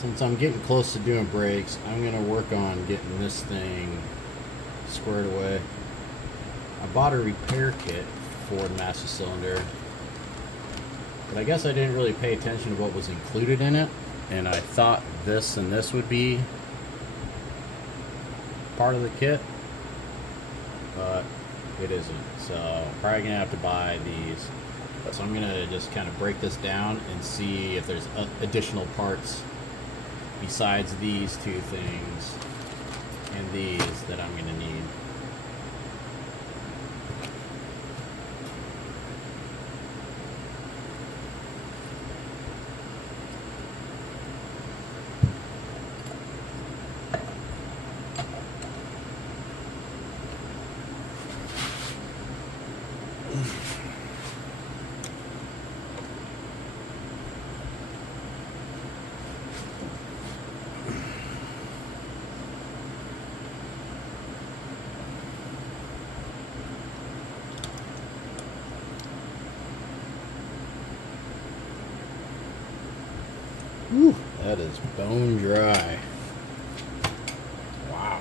Since I'm getting close to doing brakes, I'm going to work on getting this thing squared away. I bought a repair kit for the master cylinder, but I guess I didn't really pay attention to what was included in it, and I thought this and this would be part of the kit, but it isn't. So I'm probably going to have to buy these. So I'm going to just kind of break this down and see if there's additional parts besides these two things and these that I'm going to need. Whew, that is bone dry. Wow.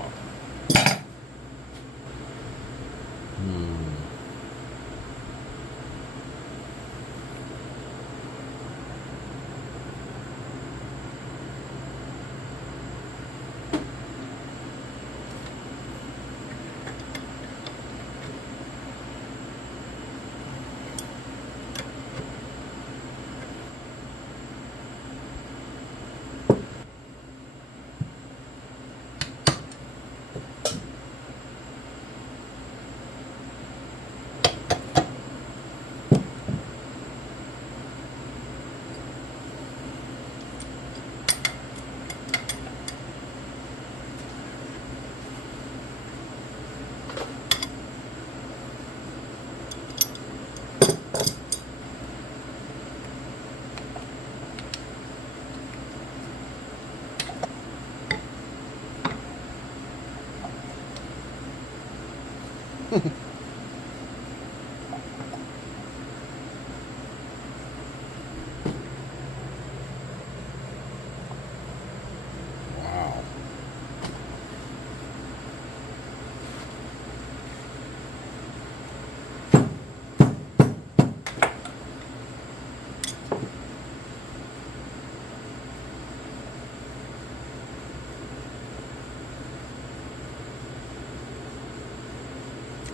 Wow.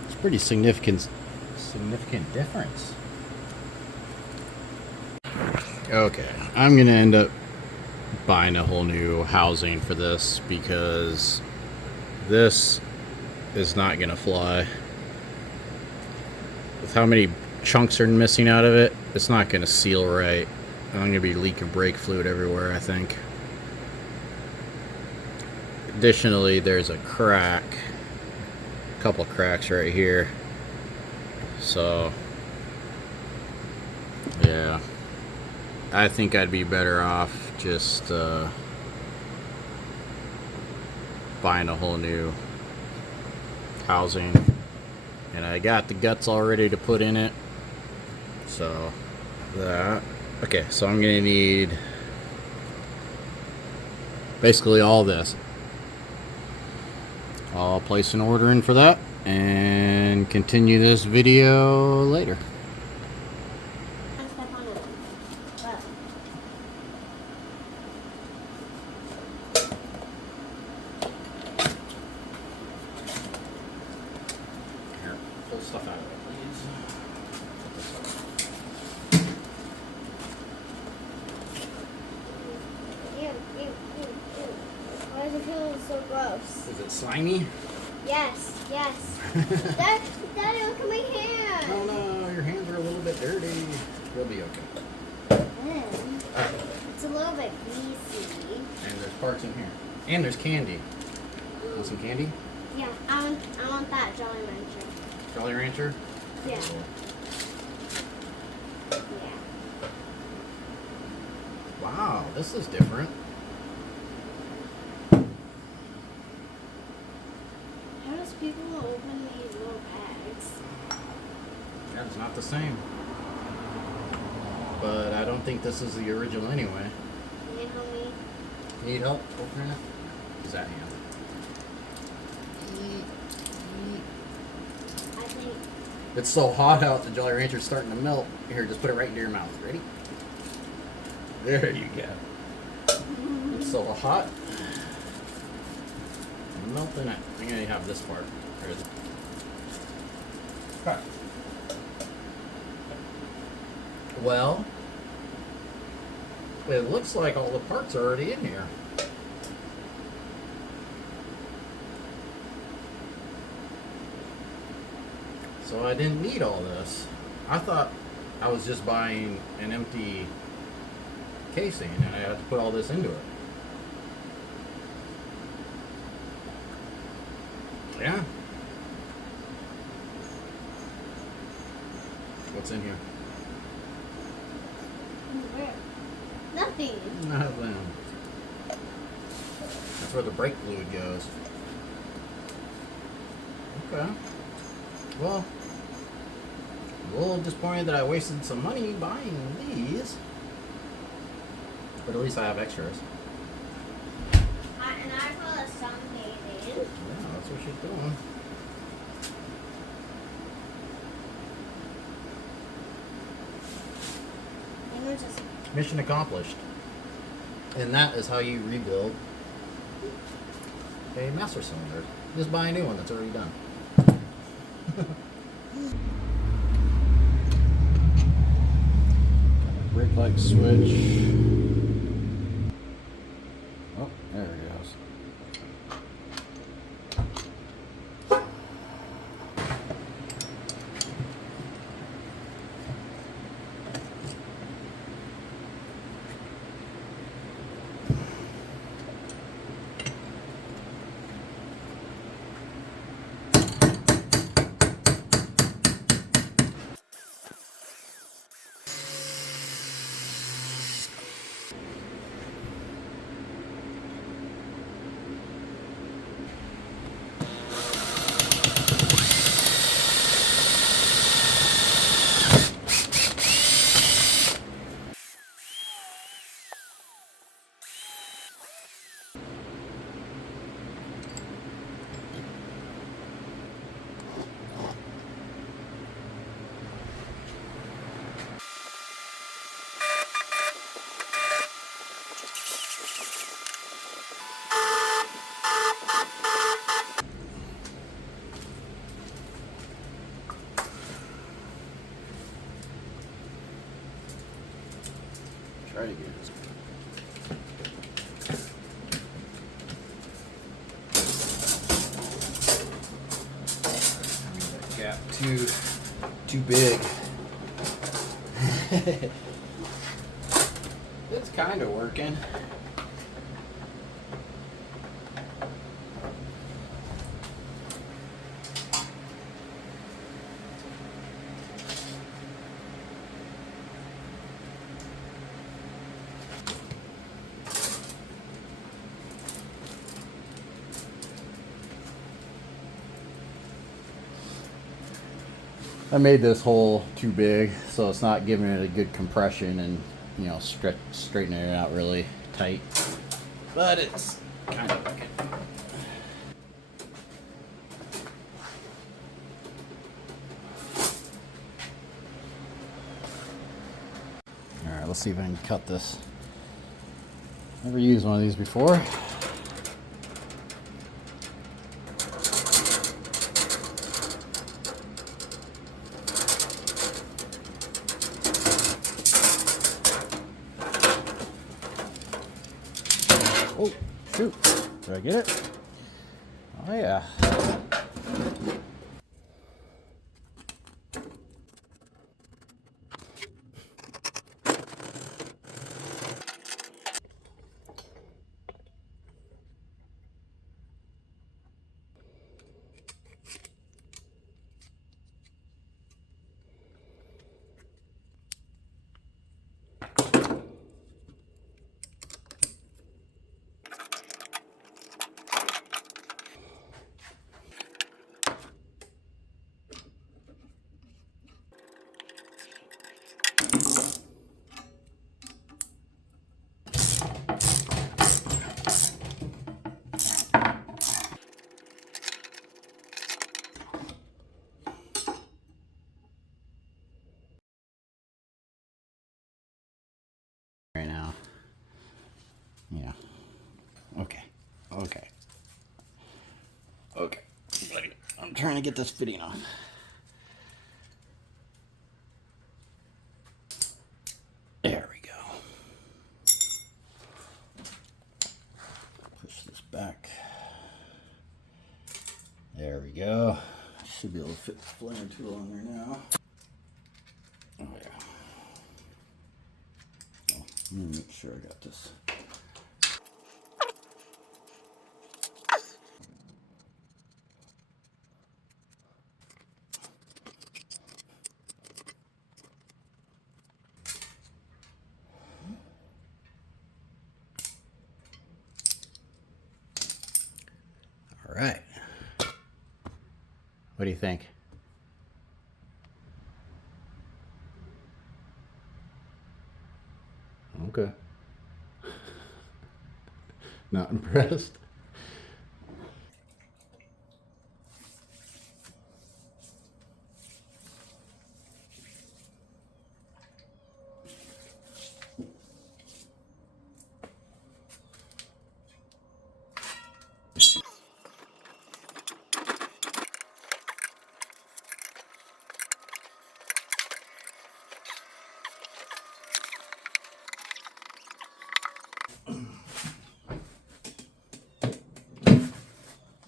It's pretty significant difference. Okay, I'm gonna end up buying a whole new housing for this because this is not gonna fly. With how many chunks are missing out of it, it's not gonna seal right. I'm gonna be leaking brake fluid everywhere, I think. Additionally, there's a crack, a couple cracks right here. So, yeah, I think I'd be better off just buying a whole new housing. And I got the guts all ready to put in it. So, that. Okay, so I'm going to need basically all this. I'll place an order in for that and continue this video later. Here, pull stuff out of it, please. Ew. Why does it feel so gross? Is it slimy? Yes. Daddy, look at my hand. Oh no, your hands are a little bit dirty. You'll be okay. It's a little bit greasy. And there's parts in here. And there's candy. Want some candy? Yeah, I want that Jolly Rancher. Jolly Rancher? Yeah. Cool. Yeah. Wow, this is different. How does people open these little bags? Yeah, it's not the same. But I don't think this is the original anyway. Can you help me? Need help opening it? Is that hand? I think. It's so hot out, the Jolly Rancher's starting to melt. Here, just put it right into your mouth. Ready? There you go. It's so hot. I'm melting it. I'm gonna have this part. Okay. Well, it looks like all the parts are already in here. So I didn't need all this. I thought I was just buying an empty casing and I had to put all this into it. Yeah. What's in here? Where? Nothing. Nothing. That's where the brake fluid goes. Okay. Well, I'm a little disappointed that I wasted some money buying these. But at least I have extras. And I call it sunbathing. Yeah, that's what she's doing. And we're just. Mission accomplished. And that is how you rebuild a master cylinder. Just buy a new one that's already done. Brake light switch. Oh, there it goes. Try it again. That gap too big. It's kind of working. I made this hole too big, so it's not giving it a good compression and, you know, straightening it out really tight. But it's kind of working. Alright, let's see if I can cut this. Never used one of these before. Oh, shoot. Did I get it? Oh, yeah. Yeah. Okay. Okay. Okay. I'm trying to get this fitting off. There we go. Push this back. There we go. Should be able to fit the flaring tool on there now. Oh yeah. Oh, let me make sure I got this. All right. What do you think? Okay. Not impressed?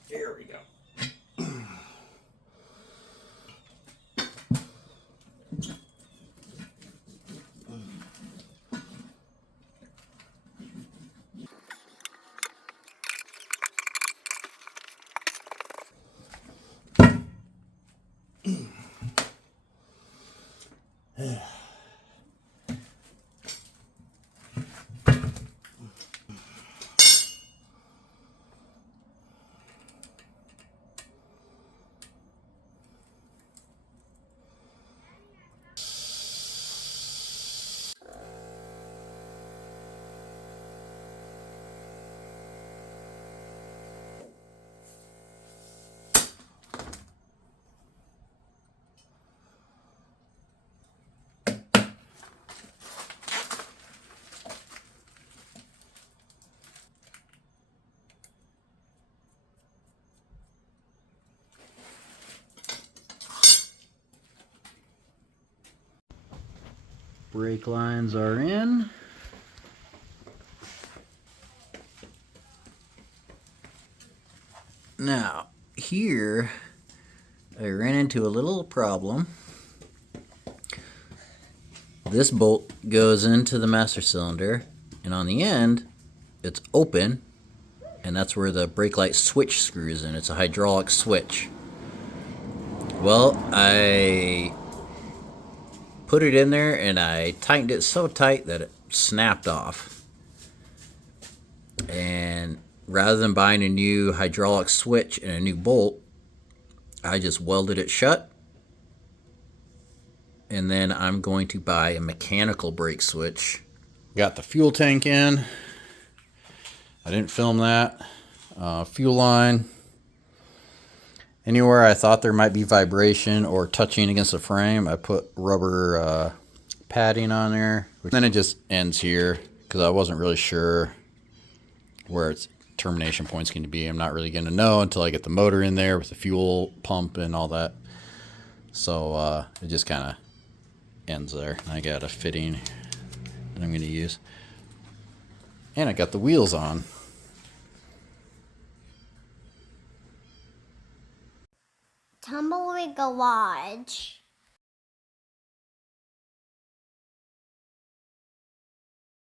There we go. Brake lines are in. Now, here I ran into a little problem. This bolt goes into the master cylinder, and on the end, it's open, and that's where the brake light switch screws in. It's a hydraulic switch. Well, I put it in there and I tightened it so tight that it snapped off. And rather than buying a new hydraulic switch and a new bolt, I just welded it shut. And then I'm going to buy a mechanical brake switch. Got the fuel tank in. I didn't film that. Fuel line. Anywhere I thought there might be vibration or touching against the frame, I put rubber padding on there. Then it just ends here because I wasn't really sure where its termination point's going to be. I'm not really going to know until I get the motor in there with the fuel pump and all that. So it just kind of ends there. I got a fitting that I'm going to use. And I got the wheels on. Tumbleweed Garage.